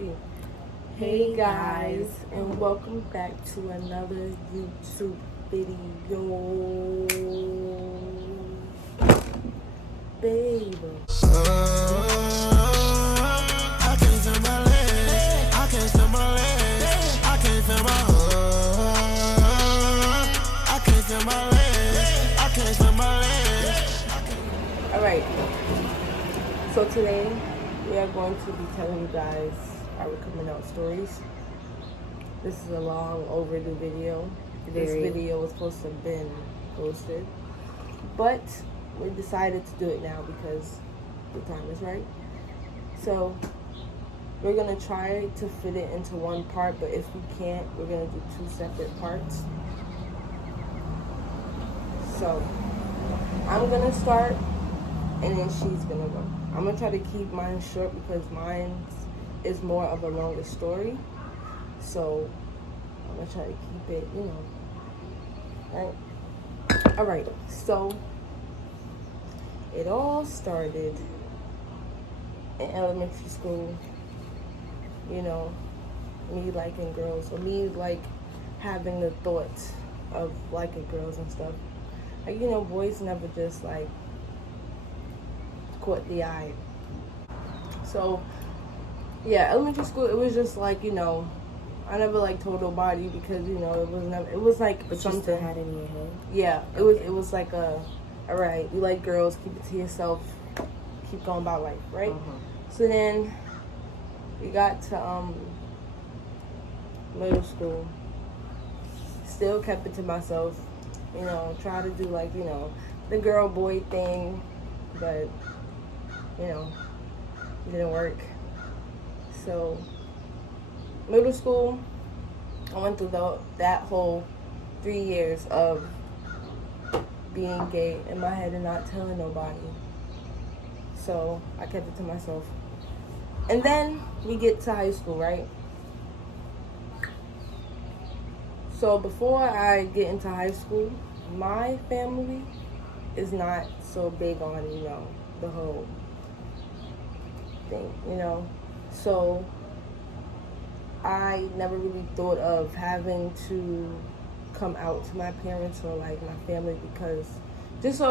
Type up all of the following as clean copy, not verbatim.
3. Hey guys, and welcome back to another YouTube video. Baby. I can't feel my legs. I can't feel my legs. I can't feel my I can't feel my legs. I can't feel my legs. Alright, so today we are going to be telling you guys our coming out stories. This is a long overdue video. This video was supposed to have been posted, but we decided to do it now because the time is right. So we're gonna try to fit it into one part, but if we can't, we're gonna do 2 separate parts. So I'm gonna start and then she's gonna go. I'm gonna try to keep mine short because mine is more of a longer story. So I'm gonna try to keep it, right? Alright, so it all started in elementary school, me liking girls, or me like having the thoughts of liking girls and stuff. Like, boys never just like caught the eye. So yeah, elementary school, it was just like, I never like told nobody because, it was like But something. you still had it in your head? Yeah, it was like alright, you like girls, keep it to yourself, keep going about life, right? So then we got to middle school, still kept it to myself, try to do like, the girl boy thing, but it didn't work. So middle school, I went through that whole 3 years of being gay in my head and not telling nobody. So I kept it to myself. And then we get to high school, right? So before I get into high school, my family is not so big on, the whole thing, So I never really thought of having to come out to my parents or like my family because just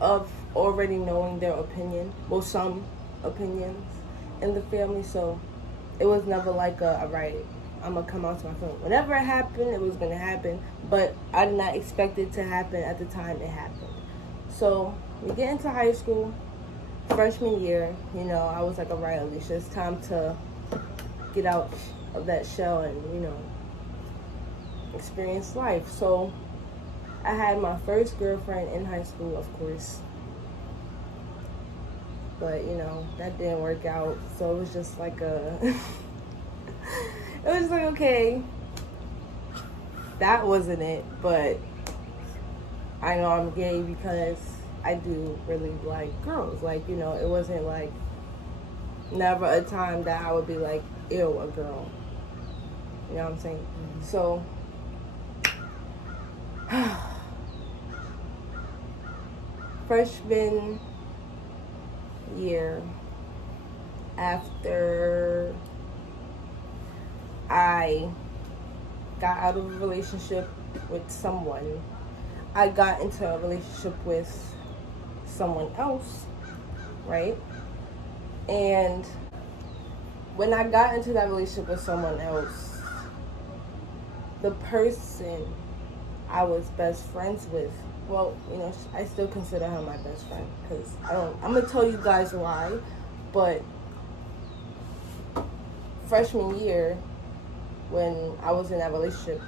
of already knowing their opinion, well, some opinions in the family. So it was never like alright, I'm gonna come out to my family. Whenever it happened, it was gonna happen, but I did not expect it to happen at the time it happened. So we get into high school, freshman year, I was like, alright, Alicia, it's time to get out of that shell and, experience life. So I had my first girlfriend in high school, of course. But, that didn't work out. So it was just like it was like, okay, that wasn't it. But I know I'm gay because I do really like girls. Like, it wasn't like never a time that I would be like, ew, a girl. You know what I'm saying? So freshman year, after I got out of a relationship with someone, I got into a relationship with someone else, right? And when I got into that relationship with someone else, the person I was best friends with, well, I still consider her my best friend because I'm going to tell you guys why, but freshman year, when I was in that relationship,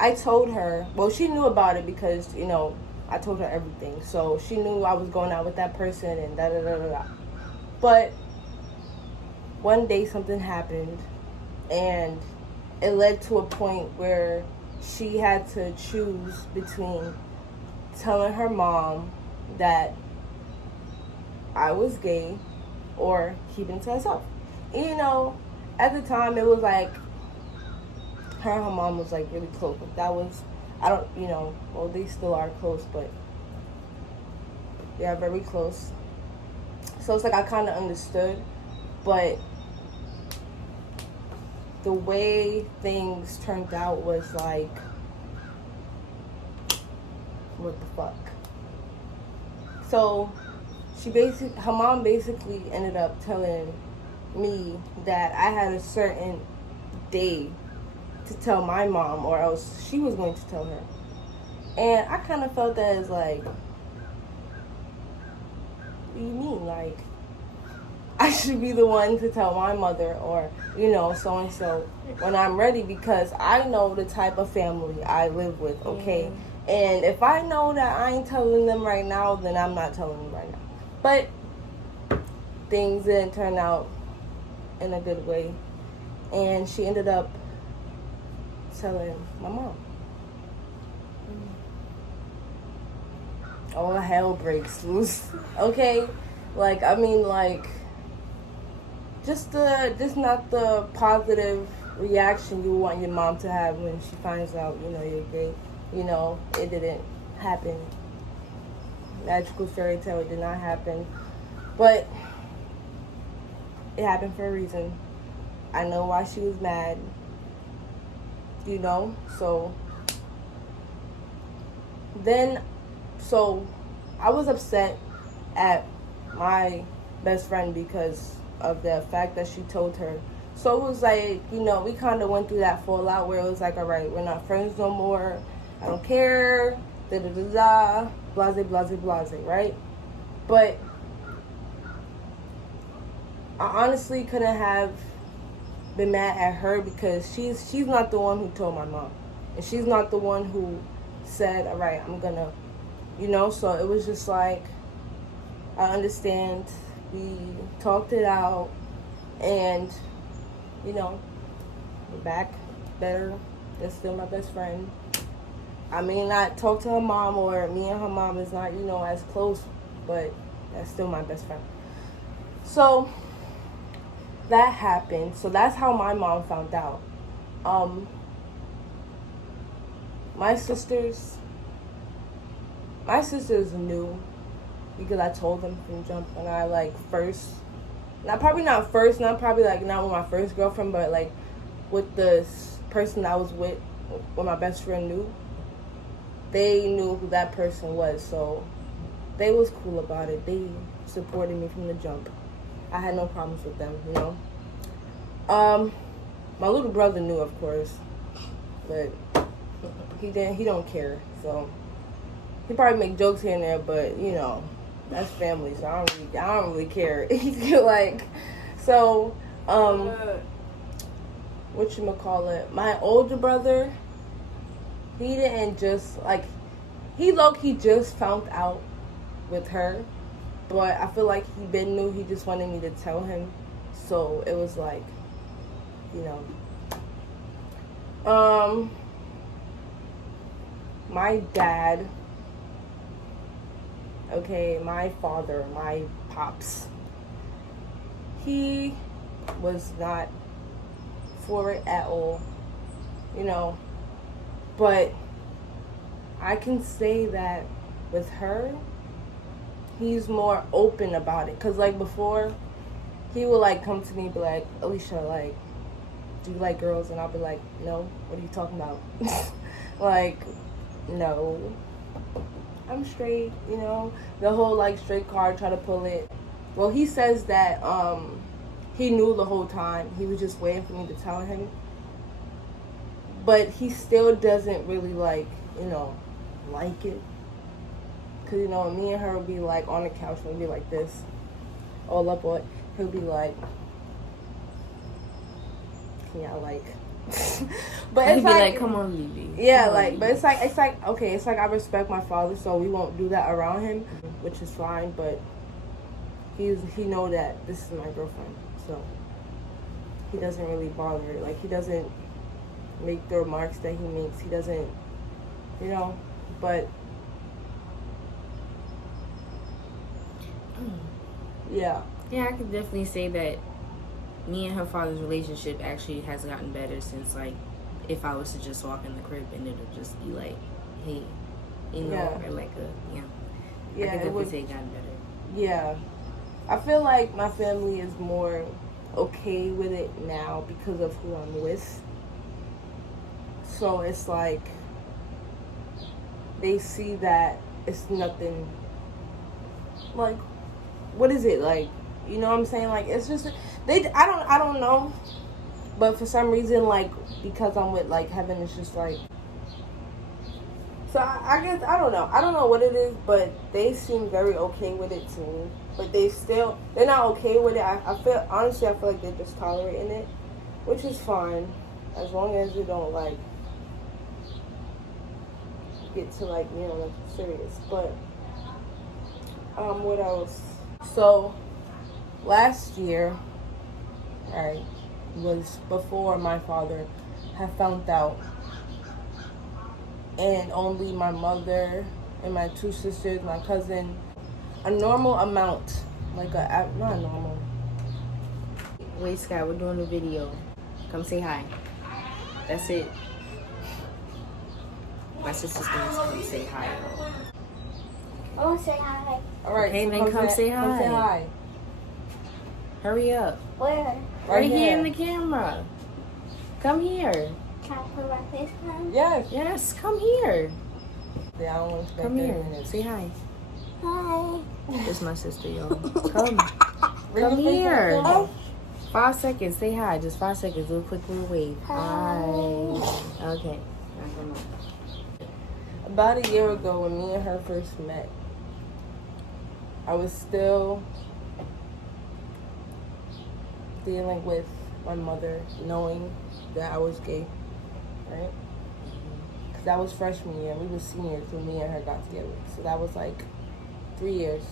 I told her, well, she knew about it because, I told her everything. So she knew I was going out with that person and da-da-da-da-da. But one day something happened and it led to a point where she had to choose between telling her mom that I was gay or keeping it to herself. And, at the time it was like her and her mom was like really close. But that was, well, they still are close, but they are very close. So it's like I kind of understood, but the way things turned out was like, what the fuck? So her mom basically ended up telling me that I had a certain day to tell my mom, or else she was going to tell her. And I kind of felt that as like, what do you mean? Like, I should be the one to tell my mother, or, you know, so and so when I'm ready, because I know the type of family I live with, okay? And if I know that I ain't telling them right now, then I'm not telling them right now. But things didn't turn out in a good way. And she ended up telling my mom. All hell breaks loose. Okay? Like, I mean, like, just not the positive reaction you want your mom to have when she finds out, you know, you're gay. You know, it didn't happen. Magical fairy tale, it did not happen. But it happened for a reason. I know why she was mad. You know? So I was upset at my best friend because of the fact that she told her. So it was like, you know, we kind of went through that fallout where it was like, all right, we're not friends no more. I don't care. Da-da-da-da. Blase, blase, blase, right? But I honestly couldn't have been mad at her because she's not the one who told my mom. And she's not the one who said, all right, I'm gonna, you know? So it was just like, I understand. We talked it out. And, you know, we're back better. That's still my best friend. I may not talk to her mom, or me and her mom is not, you know, as close, but that's still my best friend. So that happened. So that's how my mom found out. My sisters knew because I told them from jump when I like first, not probably not with my first girlfriend, but like with the person I was with when my best friend knew. They knew who that person was, so they was cool about it. They supported me from the jump. I had no problems with them, you know. My little brother knew, of course, but he don't care. So he probably make jokes here and there, but you know, that's family, so I don't really care. Like, so whatchamacallit, my older brother, he didn't just, like, he low-key just found out with her, but I feel like he been knew, he just wanted me to tell him, so it was like, you know. My dad, okay, my father, my pops, he was not for it at all, you know. But I can say that with her, he's more open about it. Because, like, before, he would, like, come to me and be like, Alicia, like, do you like girls? And I'll be like, no. What are you talking about? Like, no. I'm straight, you know. The whole, like, straight card, try to pull it. Well, he says that he knew the whole time. He was just waiting for me to tell him. But he still doesn't really, like, you know, like it. Because, you know, me and her would be, like, on the couch and we'd be like this. All up on it. He'll be like, can y'all, like... But it's like, come on, Lily. Yeah, like, but it's like, okay, it's like I respect my father, so we won't do that around him, which is fine, but he know that this is my girlfriend, so he doesn't really bother. Like, he doesn't make the remarks that he makes. He doesn't, you know, but yeah. Yeah, I could definitely say that me and her father's relationship actually has gotten better since, like, if I was to just walk in the crib and it'll just be like, hey, you know, Yeah. or like a, Yeah, I could definitely say it gotten better. Yeah. I feel like my family is more okay with it now because of who I'm with. So it's like they see that it's nothing. Like, what is it like? You know what I'm saying? Like, it's just I don't know, but for some reason, like, because I'm with like Heaven, it's just like. So I guess I don't know what it is, but they seem very okay with it to me. But they're not okay with it. I feel like they're just tolerating it, which is fine, as long as you don't like get to like like serious. But what else? So last year, right, was before my father had found out. And only my mother and my 2 sisters, my cousin, a normal amount, like not normal. Wait, Scott, we're doing a video. Come say hi. That's it. My sister's gonna come say hi. I want to say hi. All right, Okay, so then come say hi. Come say hi. Hurry up. Where? Right here in the camera. Come here. Can I put my face down? Yes. Yes, come here. Yeah, I don't want to spend Come 30 here. minutes. Say hi. Hi. This is my sister, y'all. Come. Bring Come your face here. up. 5 seconds. Say hi. Just 5 seconds. Do a quick little wave. Hi. Okay. Now come on. About a year ago, when me and her first met, I was still dealing with my mother knowing that I was gay, right? Because that was freshman year. We were seniors when me and her got together. So that was like 3 years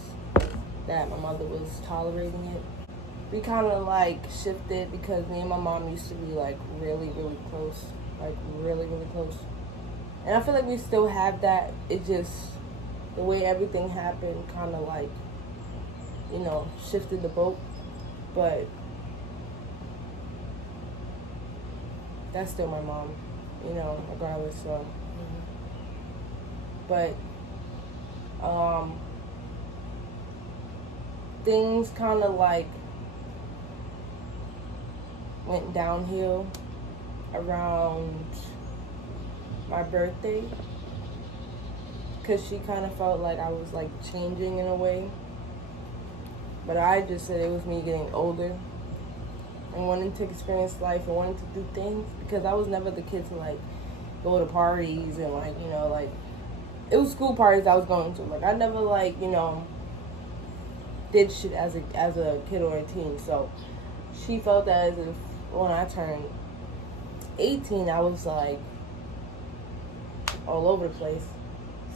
that my mother was tolerating it. We kind of like shifted because me and my mom used to be like really, really close. Like really, really close. And I feel like we still have that. It just, the way everything happened kind of like, shifted the boat. But that's still my mom, regardless. So. But things kind of like went downhill around my birthday, because she kind of felt like I was like changing in a way, but I just said it was me getting older and wanting to experience life and wanting to do things, because I was never the kid to like go to parties and like it was school parties I was going to. Like I never like did shit as a kid or a teen. So she felt that as if when I turned 18 I was like all over the place.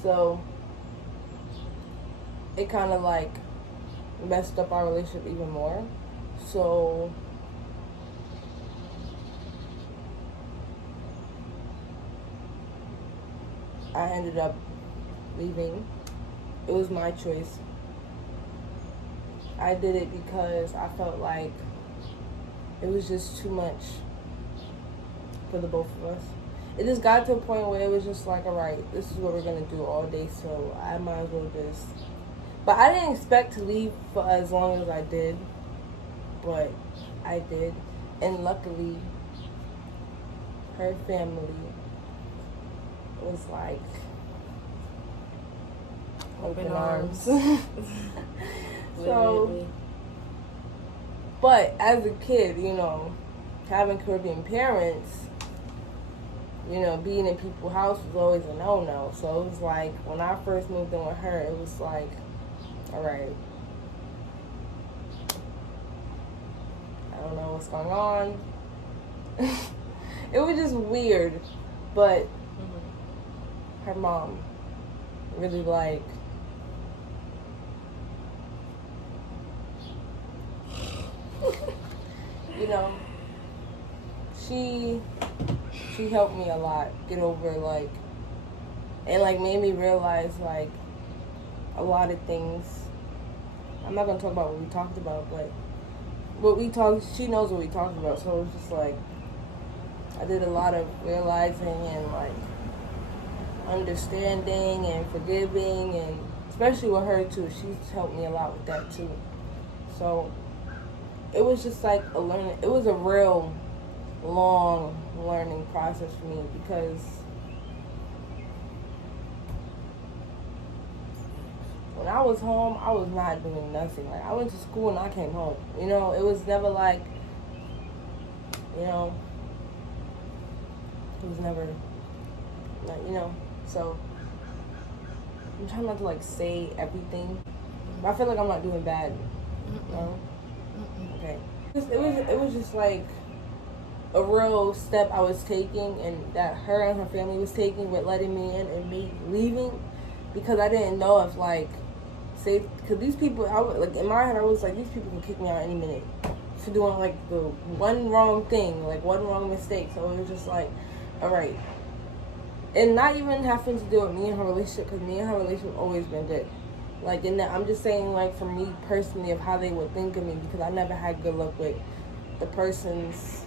So it kind of like messed up our relationship even more. So I ended up leaving. It was my choice. I did it because I felt like it was just too much for the both of us. It just got to a point where it was just like, all right, this is what we're going to do all day, so I might as well just... But I didn't expect to leave for as long as I did, but I did. And luckily, her family was like open arms. So, but as a kid, having Caribbean parents, being in people's house was always a no-no. So it was like, when I first moved in with her, it was like, all right, I don't know what's going on. It was just weird, but her mom really like, she helped me a lot get over like, and like made me realize like a lot of things. I'm not gonna talk about what we talked about, but she knows what we talked about. So it's just like I did a lot of realizing and like understanding and forgiving, and especially with her too. She's helped me a lot with that too. So it was just like it was a real long learning process for me because when I was home, I was not doing nothing. Like, I went to school and I came home. You know, it was never like, you know, it was never, like, you know, so I'm trying not to, like, say everything. But I feel like I'm not doing bad, you know? Okay. It was just, like, a real step I was taking and that her and her family was taking with letting me in and me leaving because I didn't know if, like, say, because these people, like, in my head, I was like, these people can kick me out any minute for doing, like, the one wrong thing, like, one wrong mistake. So it was just like, all right. And not even having to do with me and her relationship, because me and her relationship always been good. Like, and I'm just saying, like, for me personally, of how they would think of me, because I never had good luck with the person's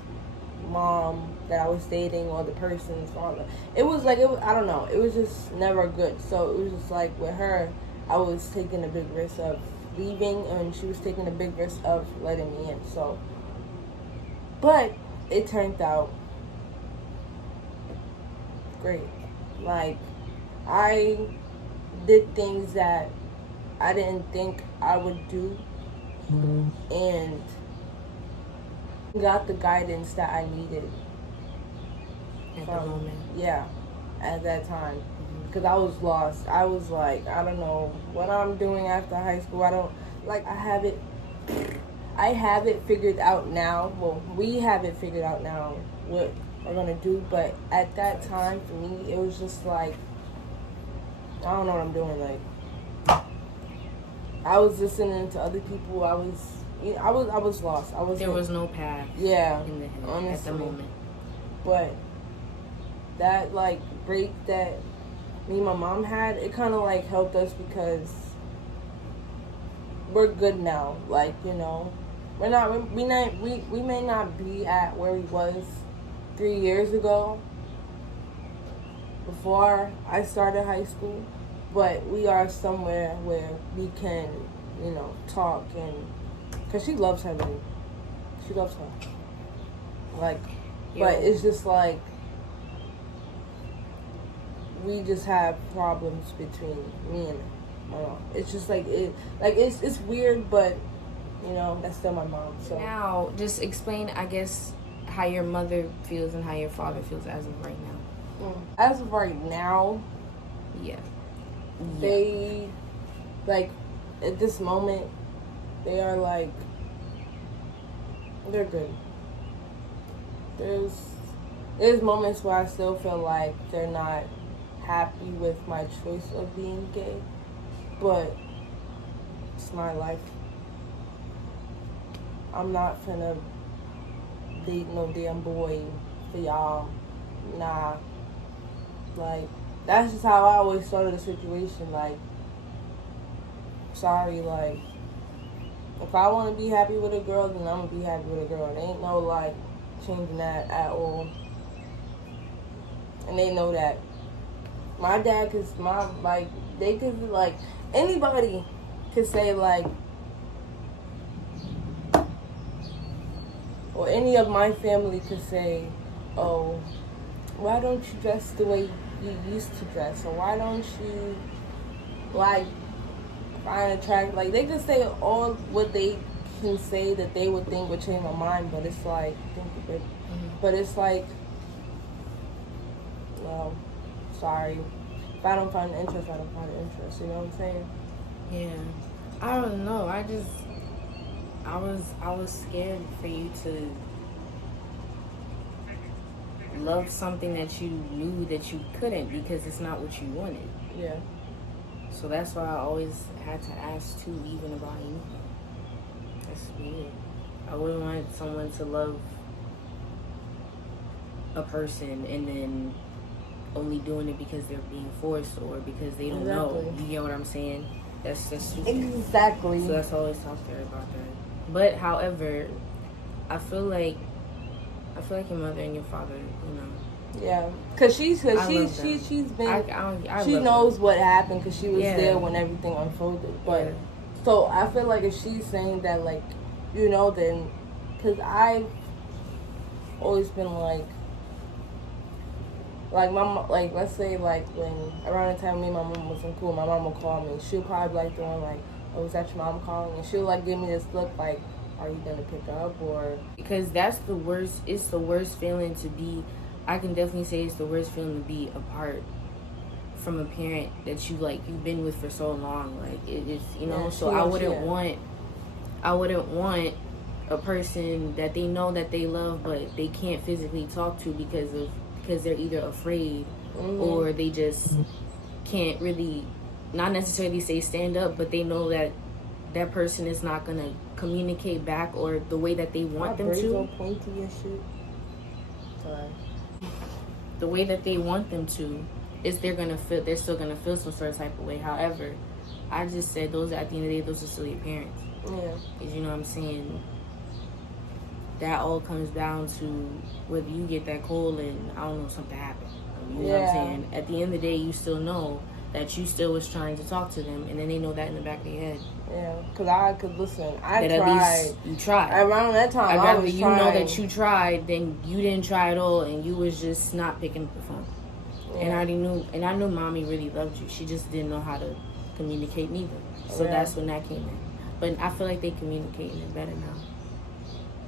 mom that I was dating or the person's father. It was like, I don't know, it was just never good. So it was just like, with her, I was taking a big risk of leaving, and she was taking a big risk of letting me in. So, but it turned out great. Like, I did things that I didn't think I would do, and got the guidance that I needed At the moment. Yeah, at that time. Because I was lost. I was like, I don't know what I'm doing after high school. I have it figured out now. Well, we have it figured out now what we're going to do. But at that time, for me, it was just like, I don't know what I'm doing. Like, I was listening to other people. I was lost. There was no path. Yeah, in the head honestly. at the moment. But that, like, break that me and my mom had, it kind of, like, helped us because we're good now. Like, you know, we may not be at where we was 3 years ago before I started high school, but we are somewhere where we can, you know, talk, and because she loves her baby. She loves her. Like, but it's just like, we just have problems between me and my mom. It's just like, it's weird, but, you know, that's still my mom. So now, just explain, I guess, how your mother feels and how your father feels as of right now. As of right now, Yeah. they, like, at this moment, they are like, they're good. There's moments where I still feel like they're not happy with my choice of being gay, but it's my life. I'm not finna date no damn boy for y'all. Nah. Like, that's just how I always started the situation. Like, sorry, like, if I want to be happy with a girl, then I'm gonna be happy with a girl. There ain't no, like, changing that at all. And they know that. My dad they could, like, anybody could say, like, or any of my family could say, oh, why don't you dress the way you used to dress? Or why don't you, like, find attractive? Like, they could say all what they can say that they would think would change my mind, but it's like, but it's like, well, sorry. If I don't find the interest, I don't find the interest. You know what I'm saying? Yeah. I don't know. I was scared for you to love something that you knew that you couldn't because it's not what you wanted. Yeah. So that's why I always had to ask too, even about you. That's weird. I wouldn't want someone to love a person and then only doing it because they're being forced or because they don't know. You get what I'm saying? That's stupid. Exactly. So that's always talk to her about that. But however, I feel like your mother and your father, you know. Yeah, cause she's been I she knows her. what happened because she was Yeah. there when everything unfolded. But So I feel like if she's saying that, like, you know, then, because I've always been like my mom, like, let's say, like, when around the time me and my mom wasn't cool, my mom would call me. She'll probably be like doing like, oh, is that your mom calling? And she'll like give me this look like, are you gonna pick up? Or because that's the worst. It's the worst feeling to be. I can definitely say it's the worst feeling to be apart from a parent that you've been with for so long. Like it's you know. Yeah, so I wouldn't want a person that they know that they love but they can't physically talk to because they're either afraid or they just can't really, not necessarily say stand up, but they know that that person is not gonna communicate back or the way that they want them to. Pointy and shit. Sorry. The way that they want them to is they're still gonna feel some sort of type of way. However, I just said those at the end of the day, those are still your parents. Yeah. Because you know what I'm saying? That all comes down to whether you get that call and I don't know, something happened. You know what I'm saying? At the end of the day, you still know that you still was trying to talk to them, and then they know that in the back of their head. Yeah, because I could listen. I that tried. At least you tried. Around that time, I'd rather you trying. know that you tried than you didn't try at all, and you was just not picking up the phone. Yeah. And I knew mommy really loved you. She just didn't know how to communicate neither. So that's when that came in. But I feel like they communicating it better now.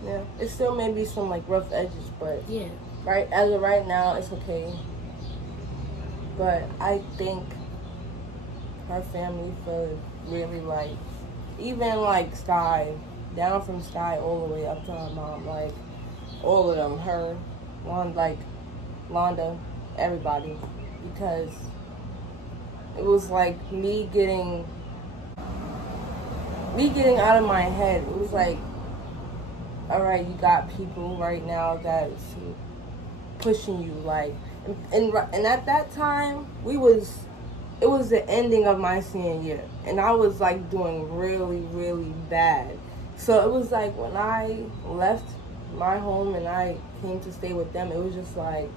Yeah, it still may be some like rough edges, but yeah, right as of right now, it's okay. But I think her family feel really like, even like Sky, down from Sky all the way up to her mom, like all of them, her, Londa, everybody, because it was like me getting out of my head. It was like, all right, you got people right now that's pushing you, like, and at that time, it was the ending of my senior year, and I was like doing really, really bad. So it was like when I left my home and I came to stay with them, it was just like,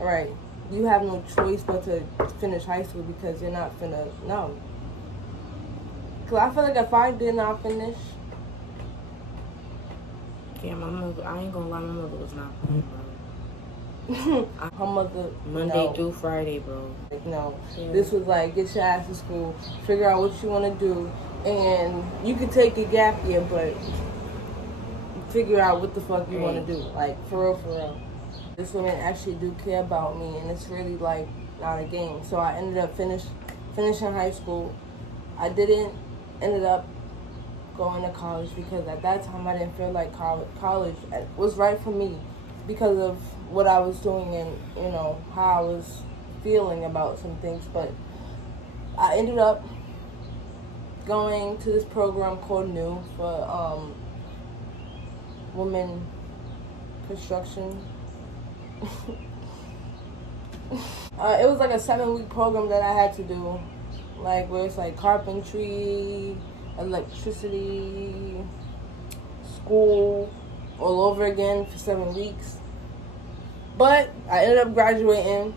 all right, you have no choice but to finish high school because you're not finna, no. Because I feel like if I did not finish, yeah, my mother, I ain't gonna lie, my mother was not playing, bro. her mother, Monday through Friday, bro. Like, no. Yeah. This was like, get your ass to school, figure out what you want to do, and you could take a gap year, but figure out what the fuck you want to do. Like, for real. This woman actually do care about me, and it's really like not a game. So I ended up finishing high school. I ended up going to college because at that time I didn't feel like college was right for me because of what I was doing and, you know, how I was feeling about some things. But I ended up going to this program called NEW for women construction. It was like a 7-week program that I had to do, like where it's like carpentry, electricity, school, all over again for 7 weeks. But I ended up graduating.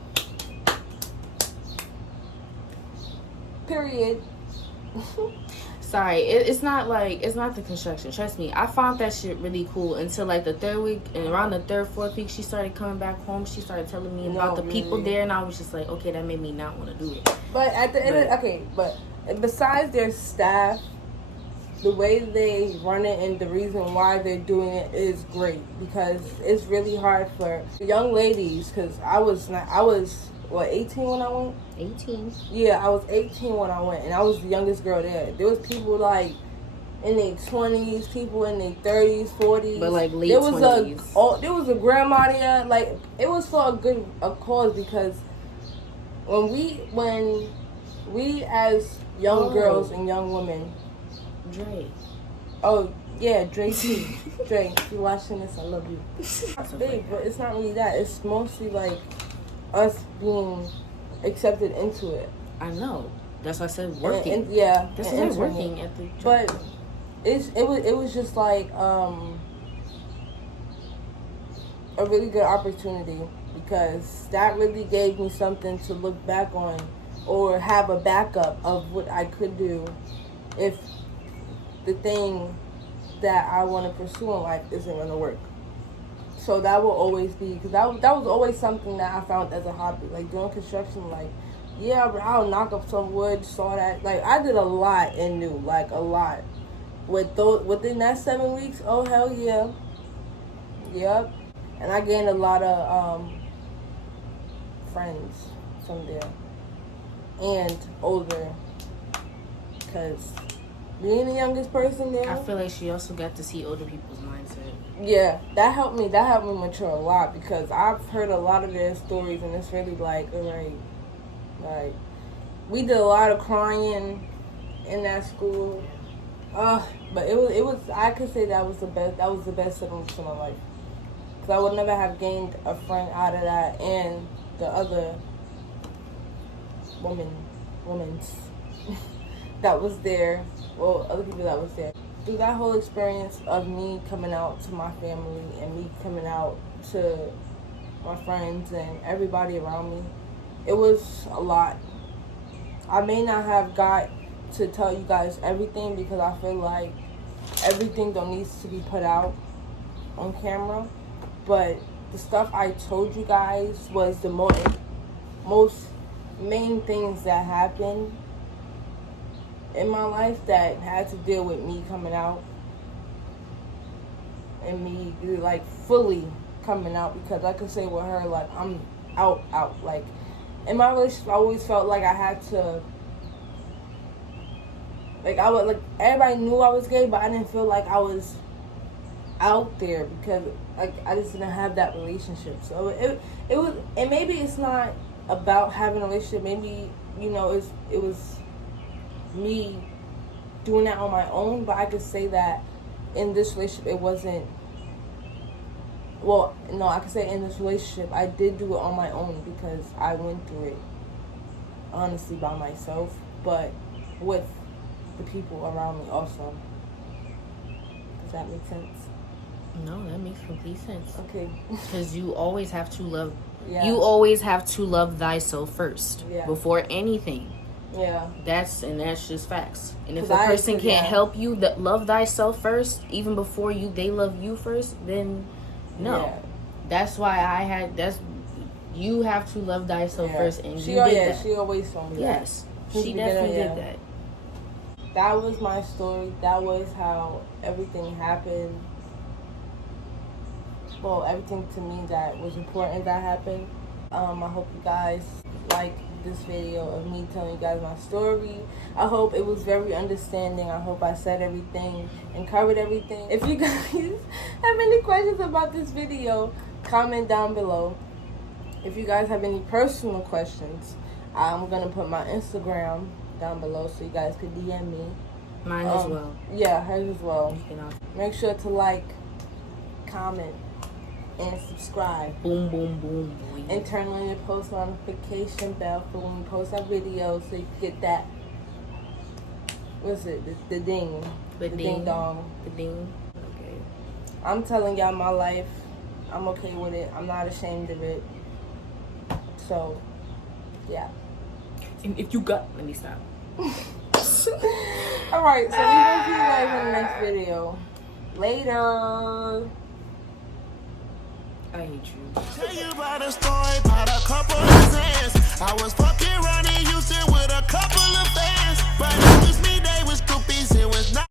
Period. Sorry, it's not the construction. Trust me, I found that shit really cool until like the 3rd week, and around the 3rd, 4th week, she started coming back home. She started telling me about the people there, and I was just like, okay, that made me not want to do it. But at the end, but besides their staff, the way they run it and the reason why they're doing it is great, because it's really hard for young ladies. Because I was 18 when I went? 18. Yeah, I was 18 when I went, and I was the youngest girl there. There was people like in their 20s, people in their 30s, 40s. But like late 20s. There was a grandma there. Like, it was for a cause, because when we as young girls and young women. Dre. Oh, yeah, Dre too. Dre, if you're watching this, I love you. Big, but it's not really that. It's mostly like us being accepted into it. I know. That's why I said working. And yeah, that's why I said working at the job. But it was just like a really good opportunity, because that really gave me something to look back on or have a backup of what I could do if the thing that I want to pursue in life isn't going to work. So that will always be, because that was always something that I found as a hobby. Like doing construction, like, yeah, I'll knock up some wood, saw that. Like, I did a lot and knew, like, a lot. Within that 7 weeks, oh, hell yeah. Yep. And I gained a lot of friends from there. And older. Because being the youngest person there. I feel like she also got to see older people's mindset. Yeah, that helped me mature a lot, because I've heard a lot of their stories, and it's really like, alright, like, we did a lot of crying in that school. But it was I could say that was the best 7 weeks of my life, because I would never have gained a friend out of that, and the other women's that was there, well, other people that was there. Through that whole experience of me coming out to my family and me coming out to my friends and everybody around me, it was a lot. I may not have got to tell you guys everything, because I feel like everything don't needs to be put out on camera, but the stuff I told you guys was the most main things that happened in my life that had to deal with me coming out and me like fully coming out, because I could say with her, like, I'm out. Like, in my relationship, I always felt like I had to, like, everybody knew I was gay, but I didn't feel like I was out there, because like I just didn't have that relationship. So it was, and maybe it's not about having a relationship. Maybe, you know, it was me doing that on my own, but I could say that in this relationship it wasn't, well, no, I could say in this relationship I did do it on my own, because I went through it honestly by myself, but with the people around me also. Does that make sense? No, that makes complete sense. Okay. Because you always have to love, Yeah. you always have to love thyself first, Yeah. before anything. Yeah. That's just facts. And if 'Cause a I person agree, can't yeah. help you love thyself first, even before they love you first, then no. Yeah. That's why you have to love thyself first, and you did that. She always told me that. Yes, Since she the beginning, definitely yeah. did that. That was my story. That was how everything happened. Well, everything to me that was important that happened. I hope you guys like this video of me telling you guys my story. I hope it was very understanding. I hope I said everything and covered everything. If you guys have any questions about this video, comment down below. If you guys have any personal questions, I'm gonna put my Instagram down below so you guys could DM me. Mine as well. Yeah, hers as well. You know, Make sure to like, comment, and subscribe. boom, boom, boom, boy. And turn on your post notification bell for when we post our videos, so you can get that, what's it, the ding. The ding dong. The ding. Okay. I'm telling y'all my life. I'm okay with it. I'm not ashamed of it. So, yeah. And if you got... Let me stop. Alright, so we're going to see you guys in the next video. Later. I hate you. Tell you about a story about a couple of friends. I was fucking